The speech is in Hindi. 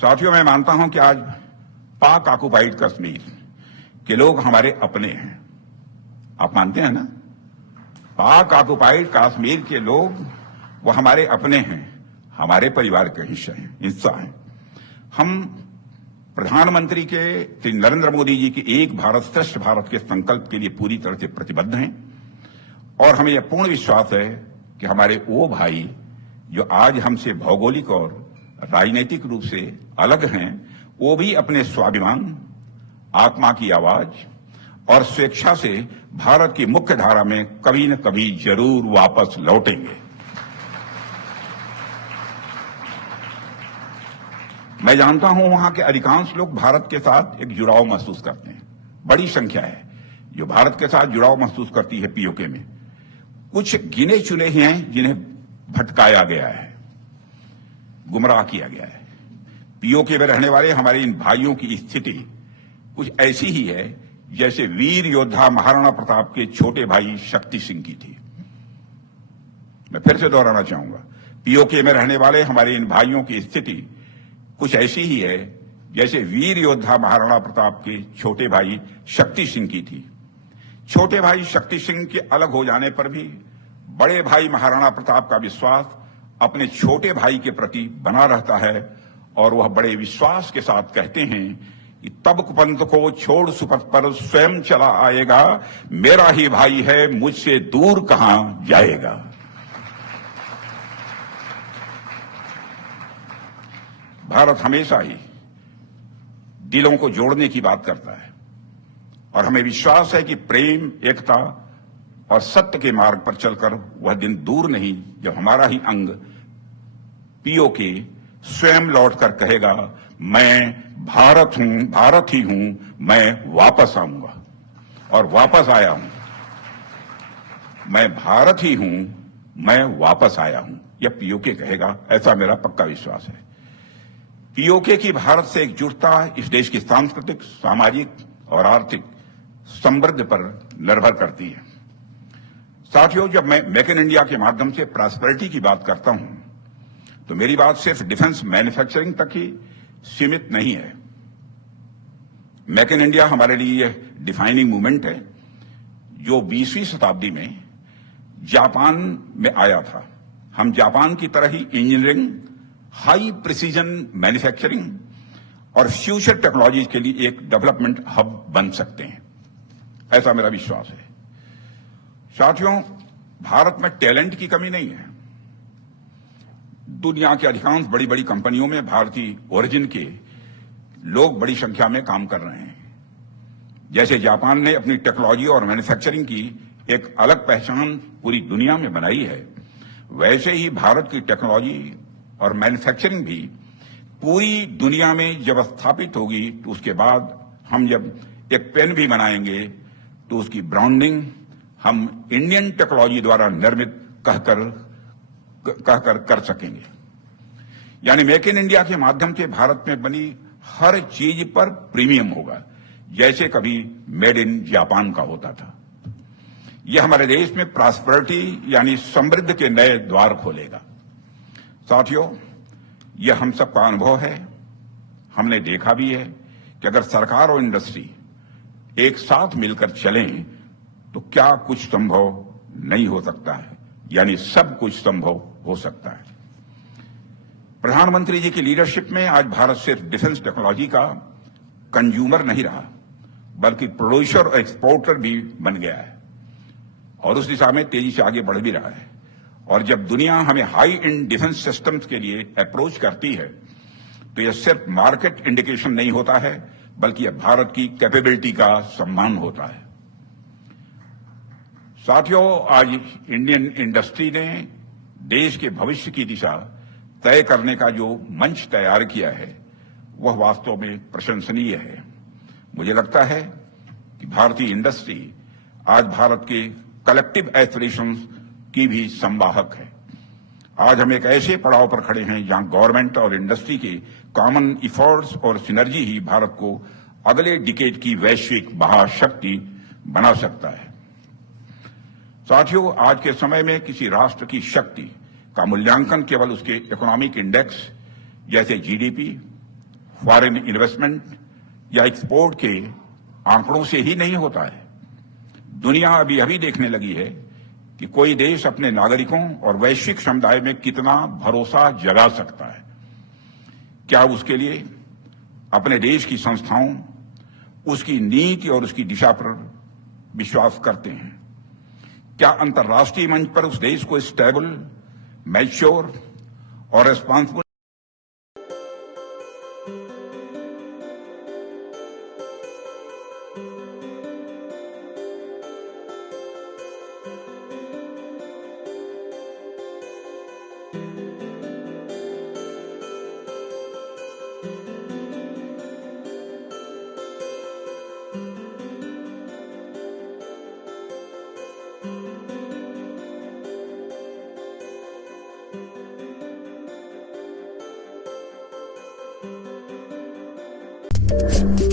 साथियों, मैं मानता हूं कि आज पाक ऑक्युपाइड कश्मीर के लोग हमारे अपने हैं। आप मानते हैं ना? पाक ऑक्युपाइड कश्मीर के लोग वो हमारे अपने हैं, हमारे परिवार के हिस्सा हैं। हम प्रधानमंत्री के श्री नरेंद्र मोदी जी की एक भारत श्रेष्ठ भारत के संकल्प के लिए पूरी तरह से प्रतिबद्ध हैं और हमें यह पूर्ण विश्वास है कि हमारे वो भाई जो आज हमसे भौगोलिक और राजनीतिक रूप से अलग हैं, वो भी अपने स्वाभिमान, आत्मा की आवाज और स्वेच्छा से भारत की मुख्य धारा में कभी न कभी जरूर वापस लौटेंगे। मैं जानता हूं वहां के अधिकांश लोग भारत के साथ एक जुड़ाव महसूस करते हैं। बड़ी संख्या है जो भारत के साथ जुड़ाव महसूस करती है। पीओके में कुछ गिने चुने ही हैं जिन्हें भटकाया गया है, गुमराह किया गया है। पीओके में रहने वाले हमारे इन भाइयों की स्थिति कुछ ऐसी ही है जैसे वीर योद्धा महाराणा प्रताप के छोटे भाई शक्ति सिंह की थी। मैं फिर से दोहराना चाहूंगा, पीओके में रहने वाले हमारे इन भाइयों की स्थिति कुछ ऐसी ही है जैसे वीर योद्धा महाराणा प्रताप के छोटे भाई शक्ति सिंह की थी। छोटे भाई शक्ति सिंह के अलग हो जाने पर भी बड़े भाई महाराणा प्रताप का विश्वास अपने छोटे भाई के प्रति बना रहता है और वह बड़े विश्वास के साथ कहते हैं कि तब कुपंथ को छोड़ सुपथ पर स्वयं चला आएगा, मेरा ही भाई है मुझसे दूर कहां जाएगा। भारत हमेशा ही दिलों को जोड़ने की बात करता है और हमें विश्वास है कि प्रेम, एकता और सत्य के मार्ग पर चलकर वह दिन दूर नहीं जब हमारा ही अंग पीओके स्वयं लौटकर कहेगा, मैं भारत हूं, भारत ही हूं, मैं वापस आऊंगा। और वापस आया हूं, मैं भारत ही हूं, मैं वापस आया हूं, यह पीओके कहेगा। ऐसा मेरा पक्का विश्वास है। पीओके की भारत से एकजुटता इस देश की सांस्कृतिक, सामाजिक और आर्थिक समृद्धि पर निर्भर करती है। साथियों, जब मैं मेक इन इंडिया के माध्यम से प्रॉस्पेरिटी की बात करता हूं तो मेरी बात सिर्फ डिफेंस मैन्युफैक्चरिंग तक ही सीमित नहीं है। मेक इन इंडिया हमारे लिए यह डिफाइनिंग मूवमेंट है जो 20वीं शताब्दी में जापान में आया था। हम जापान की तरह ही इंजीनियरिंग, हाई प्रिसीजन मैन्युफैक्चरिंग और फ्यूचर टेक्नोलॉजी के लिए एक डेवलपमेंट हब बन सकते हैं, ऐसा मेरा विश्वास है। साथियों, भारत में टैलेंट की कमी नहीं है। दुनिया की अधिकांश बड़ी बड़ी कंपनियों में भारतीय ओरिजिन के लोग बड़ी संख्या में काम कर रहे हैं। जैसे जापान ने अपनी टेक्नोलॉजी और मैन्युफैक्चरिंग की एक अलग पहचान पूरी दुनिया में बनाई है, वैसे ही भारत की टेक्नोलॉजी और मैन्युफैक्चरिंग भी पूरी दुनिया में जब स्थापित होगी तो उसके बाद हम जब एक पेन भी बनाएंगे तो उसकी ब्रांडिंग हम इंडियन टेक्नोलॉजी द्वारा निर्मित कहकर कर सकेंगे। यानी मेक इन इंडिया के माध्यम से भारत में बनी हर चीज पर प्रीमियम होगा, जैसे कभी मेड इन जापान का होता था। यह हमारे देश में प्रॉस्पेरिटी यानी समृद्धि के नए द्वार खोलेगा। साथियों, यह हम सबका अनुभव है। हमने देखा भी है कि अगर सरकार और इंडस्ट्री एक साथ मिलकर चलें तो क्या कुछ संभव नहीं हो सकता है, यानी सब कुछ संभव हो सकता है। प्रधानमंत्री जी की लीडरशिप में आज भारत सिर्फ डिफेंस टेक्नोलॉजी का कंज्यूमर नहीं रहा, बल्कि प्रोड्यूसर और एक्सपोर्टर भी बन गया है और उस दिशा में तेजी से आगे बढ़ भी रहा है। और जब दुनिया हमें हाई एंड डिफेंस सिस्टम्स के लिए अप्रोच करती है तो यह सिर्फ मार्केट इंडिकेशन नहीं होता है, बल्कि यह भारत की कैपेबिलिटी का सम्मान होता है। साथियों, आज इंडियन इंडस्ट्री ने देश के भविष्य की दिशा तय करने का जो मंच तैयार किया है वह वास्तव में प्रशंसनीय है। मुझे लगता है कि भारतीय इंडस्ट्री आज भारत के कलेक्टिव एस्पिरेशंस की भी संवाहक है। आज हम एक ऐसे पड़ाव पर खड़े हैं जहां गवर्नमेंट और इंडस्ट्री के कॉमन इफर्ट्स और सिनर्जी ही भारत को अगले डिकेड की वैश्विक महाशक्ति बना सकता है। साथियों, आज के समय में किसी राष्ट्र की शक्ति का मूल्यांकन केवल उसके इकोनॉमिक इंडेक्स जैसे जीडीपी, फॉरेन इन्वेस्टमेंट या एक्सपोर्ट के आंकड़ों से ही नहीं होता है। दुनिया अभी अभी देखने लगी है कि कोई देश अपने नागरिकों और वैश्विक समुदाय में कितना भरोसा जगा सकता है। क्या उसके लिए अपने देश की संस्थाओं, उसकी नीति और उसकी दिशा पर विश्वास करते हैं? क्या अंतर्राष्ट्रीय मंच पर उस देश को स्टेबल, मैच्योर और रिस्पॉन्सिबल you